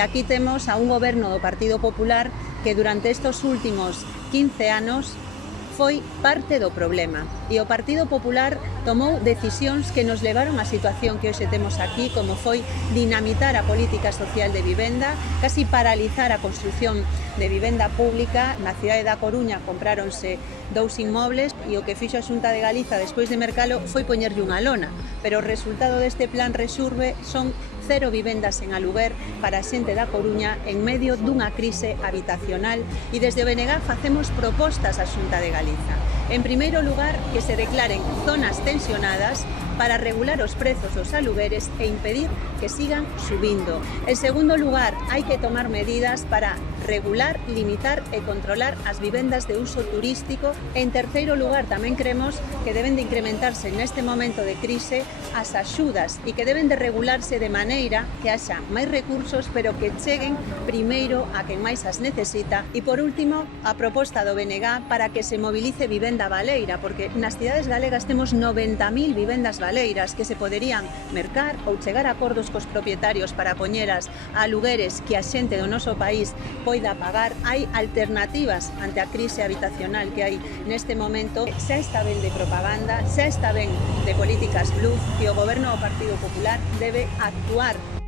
aquí temos a un goberno do Partido Popular que durante estes últimos 15 anos foi parte do problema e o Partido Popular tomou decisións que nos levaron á situación que hoxe temos aquí, como foi dinamitar a política social de vivenda, casi paralizar a construción de vivenda pública. Na cidade da Coruña compráronse 2 inmobles e o que fixo a Xunta de Galiza despois de mercalo foi poñerlle unha lona, pero o resultado deste plan Resurbe son 0 vivendas en aluguer para a xente da Coruña en medio dunha crise habitacional e desde o BNG facemos propostas á Xunta de Galiza. En primeiro lugar, que se declaren zonas tensionadas para regular os prezos dos alugueres e impedir que sigan subindo. En segundo lugar, hai que tomar medidas para regular, limitar e controlar as vivendas de uso turístico. En terceiro lugar, tamén creemos que deben de incrementarse neste momento de crise as axudas e que deben de regularse de maneira que haxa máis recursos, pero que cheguen primeiro a quen máis as necesita. E por último, a proposta do BNG para que se movilice vivenda baleira, porque nas cidades galegas temos 90.000 vivendas baleiras que se poderían mercar ou chegar a acordos cos propietarios para poñeras a alugueres que a xente do noso país poida pagar. Hai alternativas ante a crise habitacional que hai neste momento. Xa está ben de propaganda, xa está ben de políticas bluff, que o goberno do Partido Popular debe actuar.